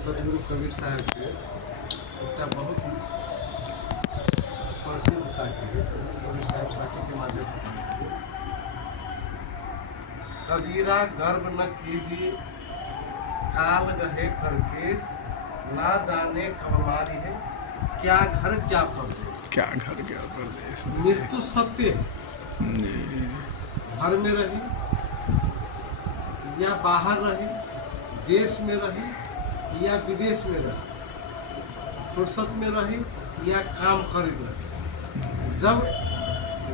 सतगुरु कबीर साहब के एक बहुत प्रसिद्ध साखी है। सतगुरु कबीर साहब साखी के माध्यम से कबीरा गर्व न कीजिए, काल गहे करकेश, ना जाने कब मारी है, क्या घर क्या परदेश। क्या घर क्या परदेश। मृत्यु सत्य है। घर में रही या बाहर रही, देश में रही या विदेश में रही, फुर्सत में रही या काम करित रही, जब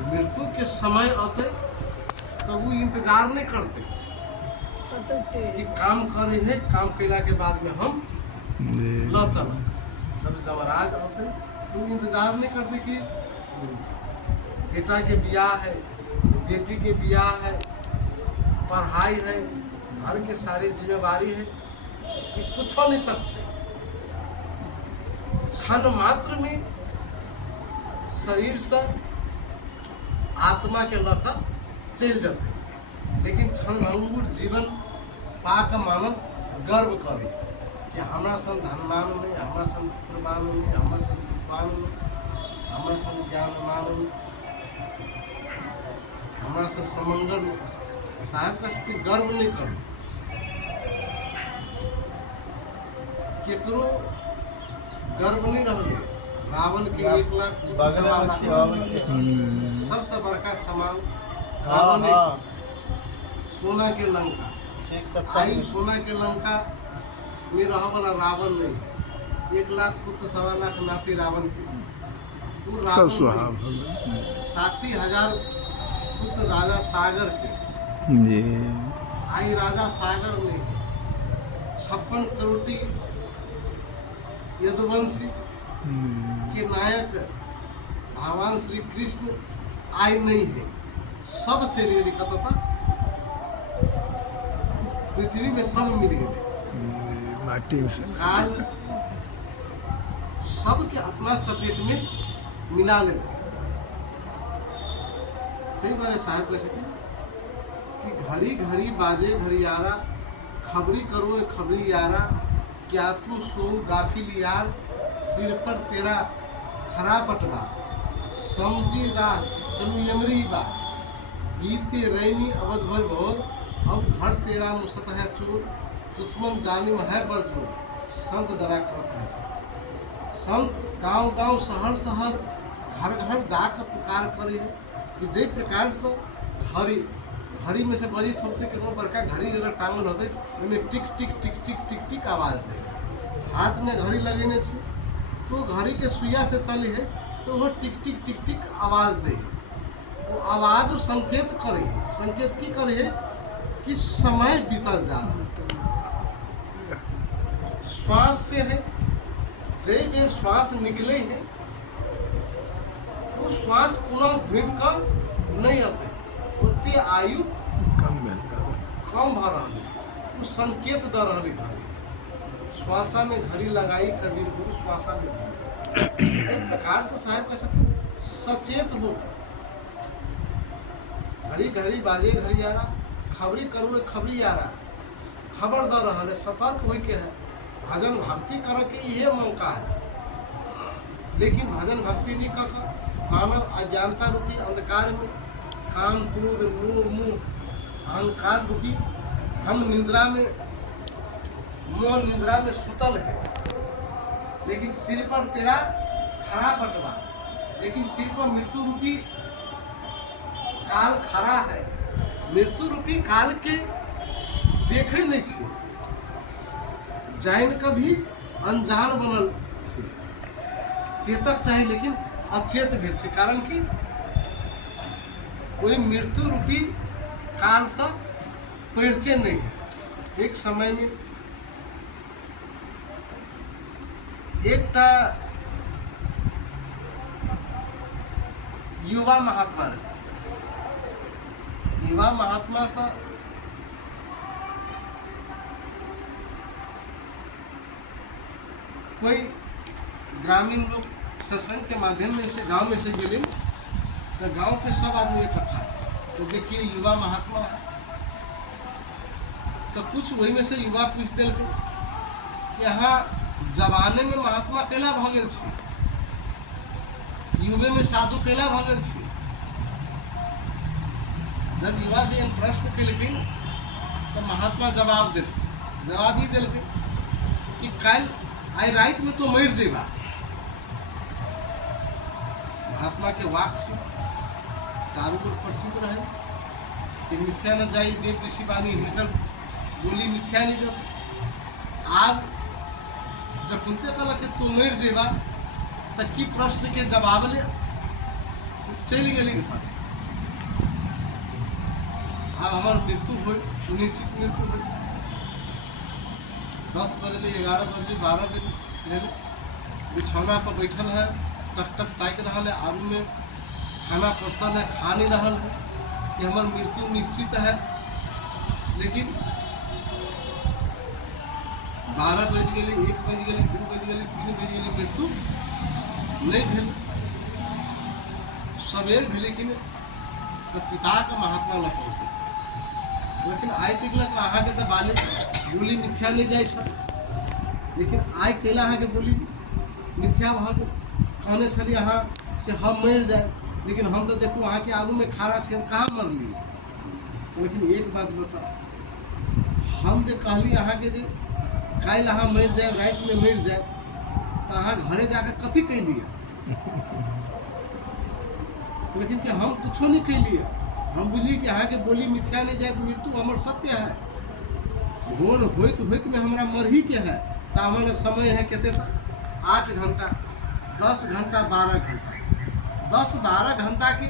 मृत्यु के समय आते तो वो इंतजार नहीं करते कि काम करे है, काम कैला के बाद में हम ल चला। जब जमराज आते तो इंतजार नहीं करते कि बेटा के ब्याह है, बेटी के ब्याह है, पढ़ाई है, घर के सारी जिम्मेवारी है, कि कुछ नहीं तकते। क्षण मात्र में शरीर से आत्मा के लखा चल जाते, लेकिन क्षणभंगुर जीवन पाक मानव गर्व करे कि हमारा सन धनमान नहीं, हमारा सन पुत्रमान नहीं, हमारा सन विद्वान नहीं, हमारा सन ज्ञानमान नहीं, हमारा सन समंगल नहीं। साहब का स्थिति गर्व नहीं करो, केकरो गर्व नहीं रहो। रावण के 1 लाख सबसे बड़का समान रावण, सोना के लंका आई, सोना के लंका में रह वाला रावण नहीं। 1 लाख पुत्र 1.25 लाख नाती रावण के, वो रावण 60,000 पुत्र राजा सागर के आई। राजा सागर में 56 करोड़ यदुवंशी के नायक भगवान श्री कृष्ण आय नहीं है। सब चलिए निकलता था, पृथ्वी में सब मिल गए माटी में काल सब के अपना चपेट में मिला ले। साहब कैसे थे कि घड़ी घड़ी बाजे घड़ियारा, खबरी करो खबरी यारा, क्या तू सो गाफिल यार, सिर पर तेरा खरा बटवा, समझी राह चलू यमरी बार, बीते रैनी अवध भर भोर, अब घर तेरा मुसत है चोर, दुश्मन जालिम है बरजोर, संत डरा करता है। संत गांव गांव शहर शहर घर घर जाकर पुकार करे है कि जय प्रकार से घड़ी घड़ी में से बजित होते कि बड़का घड़ी अगर टांगल होते उनमें टिक टिक टिक टिक टिक टिक आवाज दे। हाथ में घड़ी लगेने से तो घड़ी के सुइया से चली है तो वो टिक टिक टिक टिक आवाज दे। वो आवाज वो संकेत करे, संकेत की करे है कि समय बीतल जा रहा है। श्वास से है जय बेर श्वास निकले है, वो श्वास पुनः घूम कर नहीं आते, उतनी आयु कम भ रहा है। वो संकेत द रहा घड़ी, श्वासा में घड़ी लगाई कबीर गुरु श्वासा में घड़ी। एक प्रकार से साहब कह सकते सचेत हो, घड़ी घड़ी बाजे घड़ी आ रहा, खबरी करो खबरी आ रहा, खबर द रहा है, सतर्क हो के है। भजन भक्ति कर के ये मौका है, लेकिन भजन भक्ति नहीं कर मानव अज्ञानता रूपी अंधकार में काम क्रोध मोह मुंह अहंकार रूपी हम निंद्रा में मोह निंद्रा में सुतल है। लेकिन सिर पर तेरा खरा पटवा, लेकिन सिर पर मृत्यु रूपी काल खरा है। मृत्यु रूपी काल के देखे नहीं छे, जान कभी अनजान बनल छे। चेतक चाहे लेकिन अचेत भेल छे, कारण कि कोई मृत्यु रूपी काल से परिचय नहीं है। एक समय में एक युवा महात्मा रहे। युवा महात्मा से कोई ग्रामीण लोग सत्संग के माध्यम में से गांव में से गेले, तो गांव के सब आदमी इकट्ठा, तो देखिए युवा महात्मा है, तो कुछ वही में से युवा पूछ दिल कि यहाँ जवाने में महात्मा कैला भ गेल छी, युवे में साधु कैला भ गेल छी। जब युवा से हम प्रश्न केलखिन तो महात्मा जवाब ही दिलखिन कि कल आई रात में तो मर जेबा। महात्मा के वाक्य से चारों ओर प्रसिद्ध रहे कि मिथ्या न जाई देव ऋषि वाणी, हिनकर बोली मिथ्या नहीं जाती। आप जब कुंते कल के तू मर जेबा तक की प्रश्न के जवाब ले चली गली घर। अब हमार मृत्यु हो, निश्चित मृत्यु हो। 10 बजले, 11 बजले, 12 बजे बिछौना पर बैठल है, टक टक ताक रहा है, आलू में खाना परसल है, खा नहीं रहा है कि हमार मृत्यु निश्चित है। लेकिन 12 बज गए, 1 बज गए, 2 बज गए, 3 बज गए, मृत्यु नहीं भेल। सवेर भी लेकिन तो पिता का महात्मा लग पहुँचे। लेकिन आय तक अहाँ के तो बाले बोली मिथ्या नहीं जाए छ, लेकिन आय कैला अहाँ के बोली मिथ्या भ गेल। कहने छली अहाँ से हम मर जाए, लेकिन हम तो देखू अहाँ के आलू में खारा से हम कहाँ मरली। लेकिन एक बात बता, हम जो कहली अहाँ के कल अहाँ मर जाए, रात में मर जाए, तो अहाँ घरे जाकर कथी कैलिए। लेकिन कि हम कुछ नहीं कैलिए, हम बोलिए कि अहाँ के बोली मिथ्या नहीं जाए, मृत्यु हमार सत्य है। भोर होत होत में हमारा मर ही के है, तो हमारे समय है कहते 8 घंटा, 10 घंटा, 12 घंटा। 10-12 घंटा की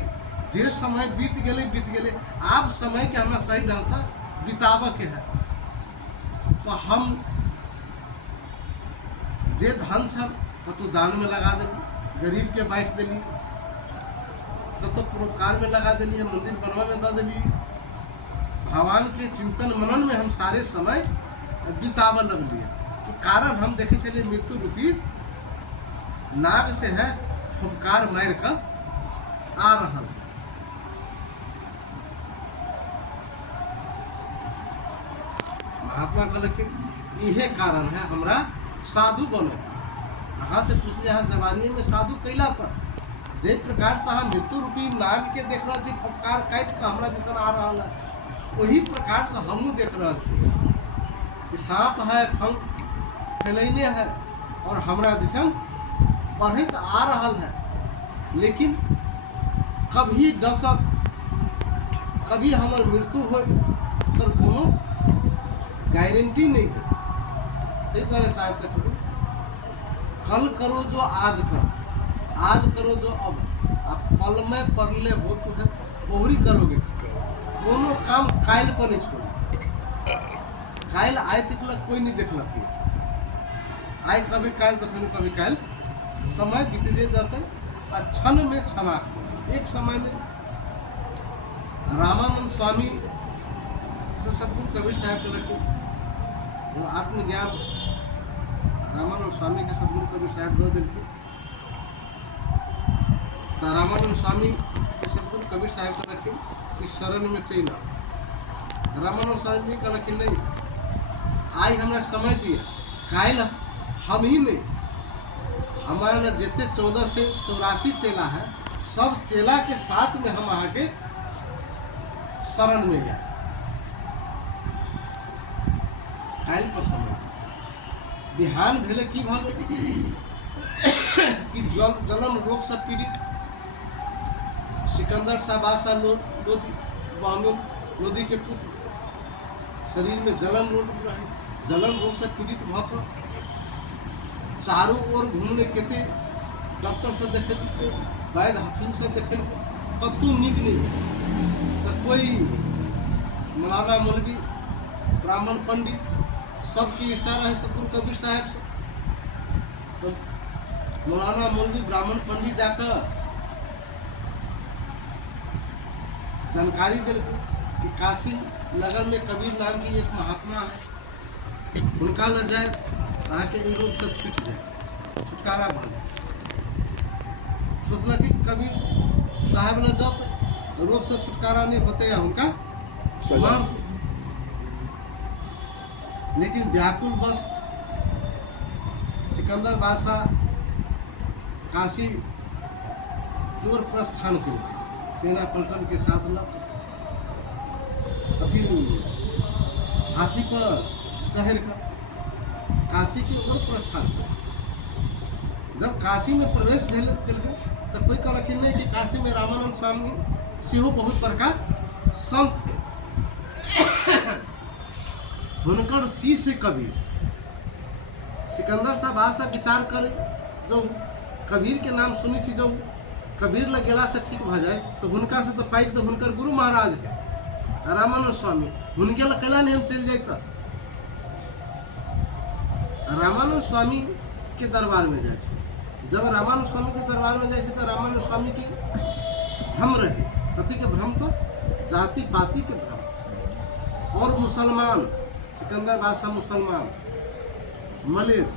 जे समय बीत गए। आप समय के हमारा सही ढंग से बिताव के है। तो हम जे धन छल कतो दान में लगा दिली, गरीब के बांट दिली, कतो परोपकार में लगा दिली, मंदिर बनवा में दे दिली। भगवान के चिंतन मनन में हम सारे समय बिताव लगलिए। तो कारण हम देखे चलिए मृत्यु रूपी नाग से है फुफकार मार कर आ रहा। महात्मा कहलखिन इहे कारण है हमरा साधु बने। अहाँ से पूछले अहाँ जवानी में साधु कैला था, जे प्रकार से अहाँ मृत्यु रूपी नाग के देख रहा छी फटकार काट के हमरा दिशन आ रहा है, वही प्रकार से हमू देख रहा छी कि सांप है, फंग फैलैने है और हमरा दिशन बढ़त आ रहा है। लेकिन कभी डसत, कभी हमार मृत्यु हो तर कोनो गारंटी नहीं है। ते तरह साहब के चलो कल करो जो आज कर, आज करो जो अब, आप पल में परले हो तो है ओहरी करोगे। दोनों काम कायल पर नहीं छोड़ी। कायल आय तक कोई नहीं देखला पिए, आय कभी कायल तो कभी कायल समय बीतते जाते और क्षण में क्षमा। एक समय में रामानंद स्वामी से सदगुरु कबीर साहब के रखे आत्मज्ञान रामानंद स्वामी के सदगुरु कबीर साहब दे दिल। तो रामानंद स्वामी के सदगुरु कबीर साहब का रखे कि शरण में चैना। रामानंद स्वामी का रखे नहीं, आई हमने समय दिया कायल हम ही नहीं, हमारे जितने 14 से 84 चेला है, सब चेला के साथ में हम आके शरण में गए। कायल पर समय बिहान भेले की भाग कि जलन रोग से पीड़ित सिकंदर शाह बादशाह लोधी बहनों लोधी के पुत्र शरीर में जलन रोग से पीड़ित भकर चारों ओर घूमने केते डॉक्टर से देखे, वैद्य हकीम से देखे, कतू निक नहीं। तो कोई मौलाना मौलवी ब्राह्मण पंडित सबकी इशारा है सदगुरु कबीर साहब से। तो मौलाना मौलवी ब्राह्मण पंडित जाकर जानकारी दिल कि काशी नगर में कबीर नाम की एक महात्मा है, उनका न जाए अहाँ के रोग से छूट जाए, छुटकारा बने। सोचला कि कबीर साहब न जाते रोग से छुटकारा नहीं होते या उनका मार। लेकिन व्याकुल बस सिकंदर बादशाह काशी की ओर प्रस्थान के लिए सेना पलटन के साथ अथी हाथी पर चढ़ कर काशी की ओर प्रस्थान किया। जब काशी में प्रवेश भेल तो कोई कहलखिन नहीं कि काशी में रामानंद स्वामी सेहो बहुत बड़का संत है। हुनकर शिष्य कबीर सिकंदर साहब बादशाह विचार करे जो कबीर के नाम सुनी छी, जो कबीर लग गेला से ठीक भ जाए तो हुनका से तो पाइक तो हुनकर गुरु महाराज है रामानंद स्वामी, हुनके लग कैला नहीं हम चल जाए। रामानंद स्वामी के दरबार में जाए। जब रामानंद स्वामी के दरबार में जाए तो रामानंद स्वामी के भ्रम रहे, कथी के भ्रम तो जाति पाति के भ्रम। और मुसलमान सिकंदर बादशाह मुसलमान मलेज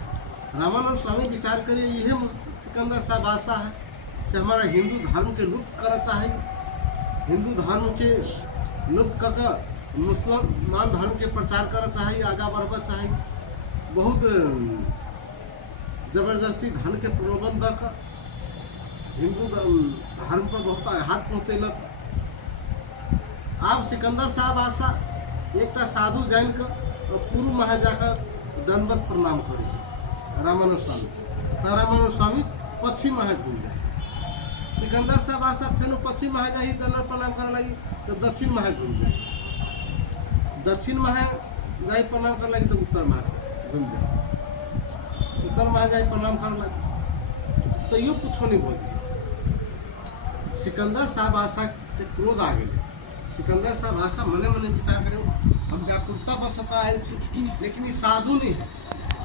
रामानंद स्वामी विचार करे यह सिकंदर शाह बादशाह है से हमारा हिंदू धर्म के लुप्त करना चाहिए, हिंदू धर्म के लुप्त कर मुसलमान धर्म के प्रचार करना चाहिए, आगा बढ़ना चाहिए। बहुत जबरदस्ती धन के प्रलोभन दऽ कऽ हिंदू धर्म पर बहुत आघात पहुँचेलक। आब सिकंदर शाह बादशाह एक साधु जान कर पूर्व में जाकर दंडवत प्रणाम करे रामानंद स्वामी, तो रामानंद स्वामी पश्चिम में घूम जाए। सिकंदर शाह बादशाह फिर पश्चिम में जा दंडवत प्रणाम करे लगी तो दक्षिण में घूम जाए, दक्षिण में जाए प्रणाम करे लगी तो उत्तर में घूम जाए, उत्तर में जाए प्रणाम करे लगी तो यो कुछ नहीं बोल। सिकंदर शाह बादशाह के क्रोध आ गए। सिकंदर शाह बादशाह मने मने विचार करे हम व्याकुलता पर सता आयल छी, लेकिन ये साधु नहीं है,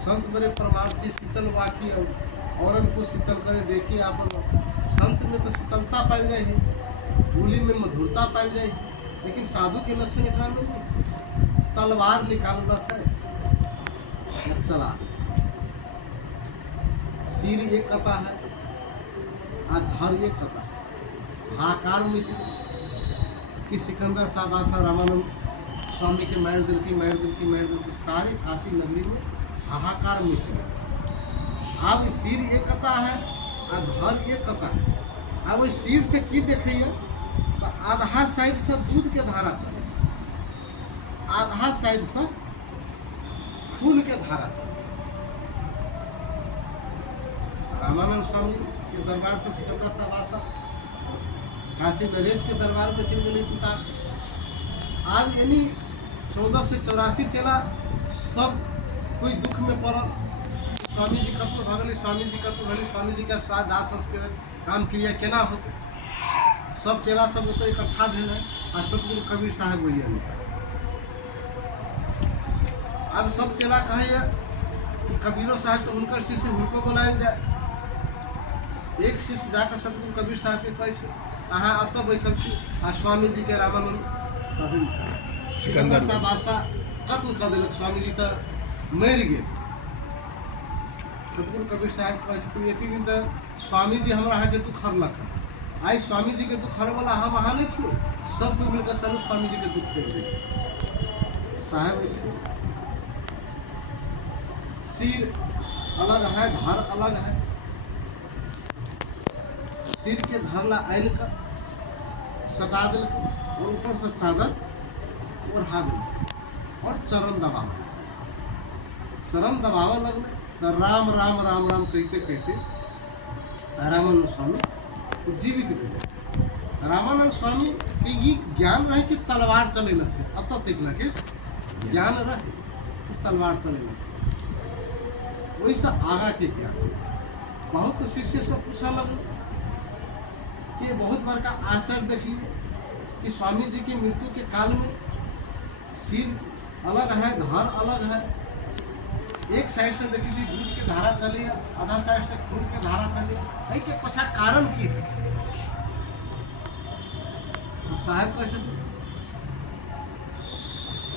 संत बड़े परमार्थी शीतल वाकी और को शीतल करे देखे आप संत में तो शीतलता पाई जाए है, बोली में मधुरता पाई जाए है, लेकिन साधु के लक्षण एकरा में नहीं। तलवार निकालना है, चला सिर एक कता है धर एक कता है, हाकार में कि सिकंदर शाह बादशाह रामानंद स्वामी के मार दिल की सारी काशी नगरी में हाहाकार में से। अब सिर एक कता है और धर एक कता है। अब वो सिर से की देखिए तो आधा साइड से दूध के धारा चले, आधा साइड से खून के धारा चले। रामानंद स्वामी के दरबार से सिकंदर शाह बादशाह काशी नरेश के दरबार में चल गई पिता। अब यानी 1484 चला, सब कोई दुख में पड़ल। स्वामी जी कत्ल भगल, स्वामी जी कत्ल भले, स्वामी जी का साथ दाह संस्कार काम क्रिया केना होते, सब चेला सब तो इकट्ठा भेल है आ सतगुरु कबीर साहब बोलिए। अब सब चेला कहे कि कबीरो साहब तो उनकर शिष्य उनको बुलायल जाए। एक शिष्य जाकर सतगुरु कबीर साहब के कहे अहाँ अत बैठल छी आ स्वामी जी के रामानंद सिकंदर शाह बादशाह कत्ल कर दिलक, स्वामी जी तो मरि गेल। सतगुरु कबीर साहब कहे एते दिन तो स्वामी जी हमरा अहाँ के दुख हरलक है, आई स्वामी जी के दुख हर वाला हम अहाँ नहीं छी, सब कोई मिलकर चलो स्वामी जी के दुख कर दे। साहब सिर अलग है, धर अलग है, सिर के धरला आयल कर सटा दिल और ऊपर से चादर ओढ़ा दिल और चरण दबावा लगले। तो राम राम राम राम कहते कहते रामानंद स्वामी जीवित गए। रामानंद स्वामी के ये ज्ञान रहे कि तलवार चले लग से, अत तक के ज्ञान रहे कि तलवार चले लग से, वैसा आगा के ज्ञान। बहुत शिष्य सब पूछा लगल कि बहुत बड़का आश्चर्य देख लिए कि स्वामी जी की मृत्यु के काल में सिर अलग है, धर अलग है, एक साइड से देखी थी दूध की धारा चली, आधा साइड से खून की धारा चली, है के पछा कारण की है। तो साहब कैसे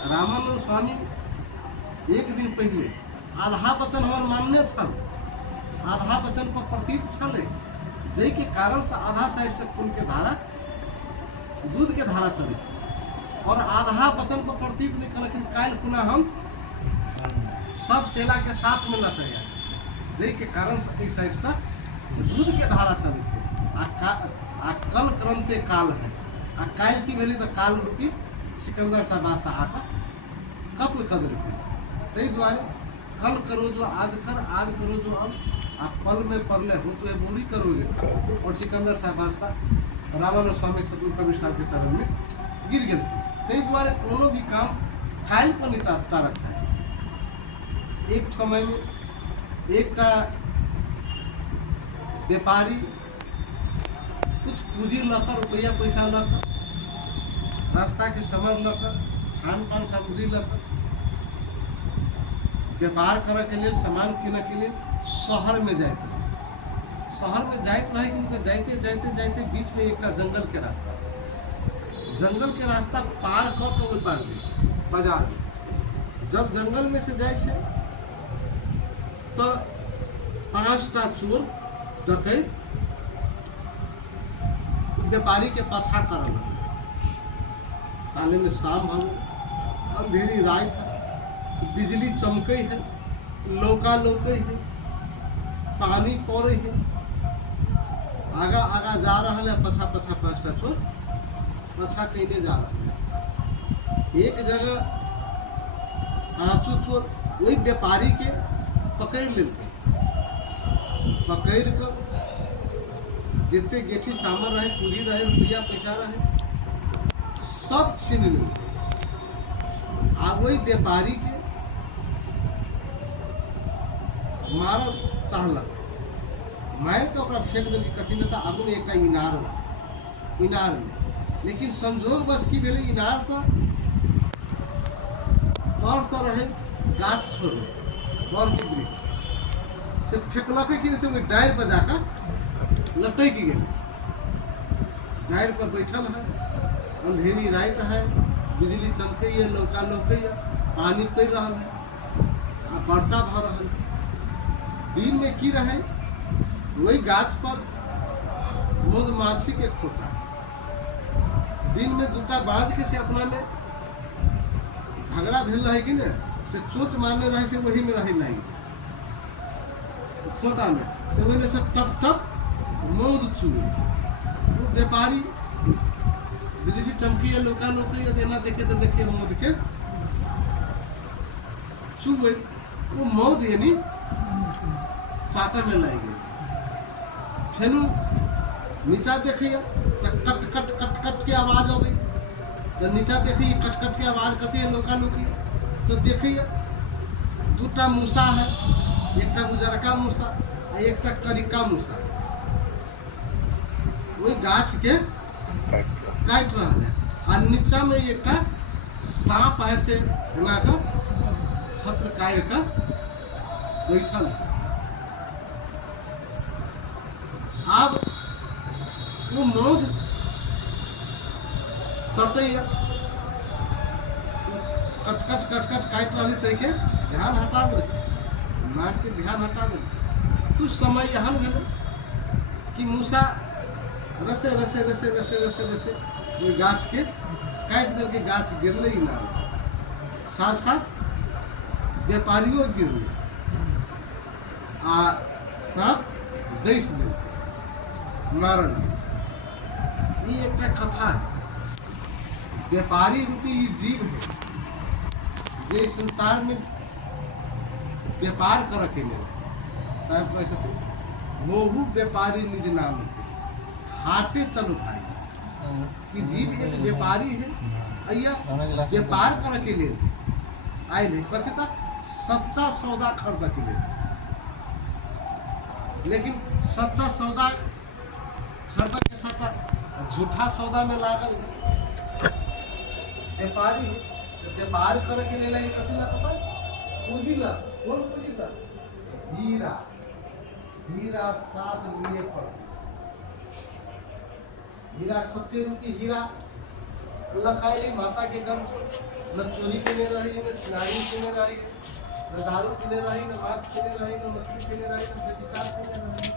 रामानंद स्वामी एक दिन पहले आधा वचन हमार मान्य छल, आधा वचन पर प्रतीत छले, जय के कारण से आधा साइड से खून के धारा दूध के धारा चले और आधा वचन पर प्रतीत निकल, लेकिन काल खुना हम सब चेला के साथ में लटे जाहि के कारण से एहि साइड से दूध के धारा चलै छै आ कल क्रंते काल है आ काल्हि की भेलै तऽ काल रूपी सिकंदर शाह बादशाह के कत्ल कर देलकै। ताहि दुआरे कल करो जो आज कर, आज करो जो अब, आप पल में परले हो तो ये बुरी करोगे। और सिकंदर शाह बादशाह रामानंद स्वामी सतगुरु कबीर साहब के चरण में गिर गए। ताहि दुआरे कोनो भी काम काल्हि पर नहीं तारक चाही। एक समय में एकटा व्यापारी कुछ पूंजी लकर, रुपया पैसा लकर, रास्ता के समय लकर, खान पान सामग्री लकर, व्यापार करे के लिए, सामान किने के लिए शहर में जाते रहे। शहर में जाते रहे कि जाते जाते जाते बीच में एक जंगल के रास्ता, जंगल के रास्ता पार कर बाजार में। जब जंगल में से जाए तो 5टा चोर डकैत व्यापारी के पाछा कर लगे। काले में शाम भर, अंधेरी रात है, बिजली चमके है, लौका लौके है, पानी पड़े है, आगा आगा जा रहा है, पछा पछा 5टा चोर पछा कहने जा रहा है। एक जगह 5 चोर वही व्यापारी के पकड़ लेते, पकड़ कर जितने गेठी सामान रहे, पूंजी रहे, रुपया पैसा रहे, सब छीन लेते। आ वही व्यापारी के मारत चाहलक, मार के ओकरा फेंक देलकै कथी में था आगू में एक इनार में। लेकिन संजोग बस की भेलै, इनार से तर से रहे गाछ छोड़े बर के वृक्ष से फेंकलक कि से वही डारि पर जाकर लटक गए। डारि पर बैठल है, अंधेरी रात है, बिजली चमके, लौका लौके, पानी पड़ रहा है, वर्षा भ रहा है। दिन में की रहे वही गाछ पर मधुमाछी के खोटा, दिन में 2टा बाज के से अपना में झगड़ा भेल रहे कि ने से चोच मारने रहे से वही में रहे लाइन खोता में से वही से टप टप मौज चुए। वो व्यापारी बिजली चमकी है, लौका लौके या देना देखे तो देखे मौज के चुए। वो मौज यानी चाटा में लाई गई। फिर नीचा देखिए तो कट कट कट कट के आवाज आ गई। तो नीचा देखिए कट कट के आवाज कथी है, लौका लौकी। तो देखिए 2टा मूसा है, एकटा गुजरका मूसा और एकटा करिका मूसा वही गाछ के काट रहा है। और नीचा में एकटा सांप ऐसे एना का छत्र काट का बैठल है। अब वो मौज चटैया कट कट कट कट काट रही तै के ध्यान हटा दे, नाक के ध्यान हटा दे। कुछ समय एहन भेल कि मूसा रसे रसे रसे रसे रसे रसे ओहि गाछ के काट दिल के, गाछ गिरले ही ना, साथ साथ व्यापारियों गिरले आ सांप डैस दिल मारल। ये एक कथा है। व्यापारी रूपी ये जीव है जो संसार में व्यापार कर के लिए साहब कह सकते वहू व्यापारी निज नाम हाटे चलो भाई कि जीव एक व्यापारी है, व्यापार कर के लिए आए नहीं कथी तक सच्चा सौदा खरीद के लिए। लेकिन सच्चा सौदा खरीद के साथ झूठा सौदा में लागल व्यापारी व्यापार करे के लिए लगे कथी ना पता पूंजी ला, कौन पूंजी ला? हीरा, हीरा 7 लिए पर हीरा 70 रुपये हीरा लखाई माता के गर्भ से न चोरी के लिए रही, न चिनारी के लिए रही, न दारू के लिए रही, न मांस के लिए रही, न मछली के लिए रही, न व्यभिचार के लिए रही।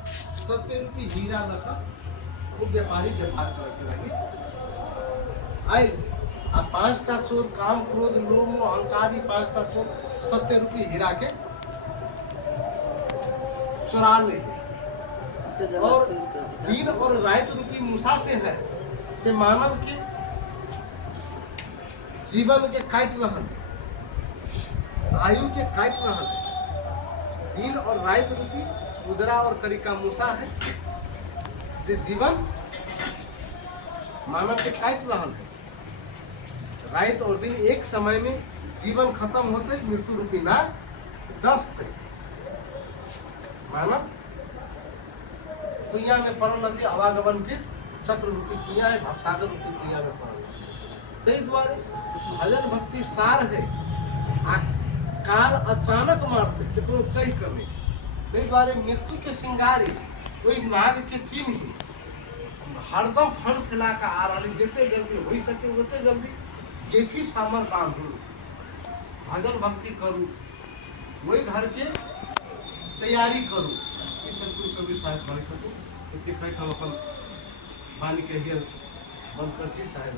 70 रुपये हीरा लखा वो व्यापारी व्यापार करके लगे आई। आ 5टा चोर काम क्रोध लोभ मोह अहंकारी 5टा चोर 70 रुपये हीरा के चुरा ले, और दिन और रात रूपी मूसा से है से मानव के जीवन के काट रहल, आयु के काट रहल। दिन और रात रूपी उजरा और करिका मूसा है जे जीवन मानव के काट रहल है। रात और दिन एक समय में जीवन खत्म होते, मृत्यु रूपी नाग डसते। मानव दुनिया में पड़ल रहते, आवागमन के चक्र रूपी दुनिया है, भवसागर रूपी दुनिया में पड़ल। तई द्वारे भजन भक्ति सार है, आ काल अचानक मारते केकरो सही करने। तई द्वारे मृत्यु के श्रृंगारी कोई नाग के चिन्ह ही हरदम फन फैला के आ रही, जितने जल्दी हो सके उतने जल्दी गेठी सामर बांधू, भजन भक्ति करूँ, वही घर के तैयारी करूँ। इस सदगुरु कबीर साहब कह सकूँ तो कह हम अपन वाणी के बंद कर सी साहब।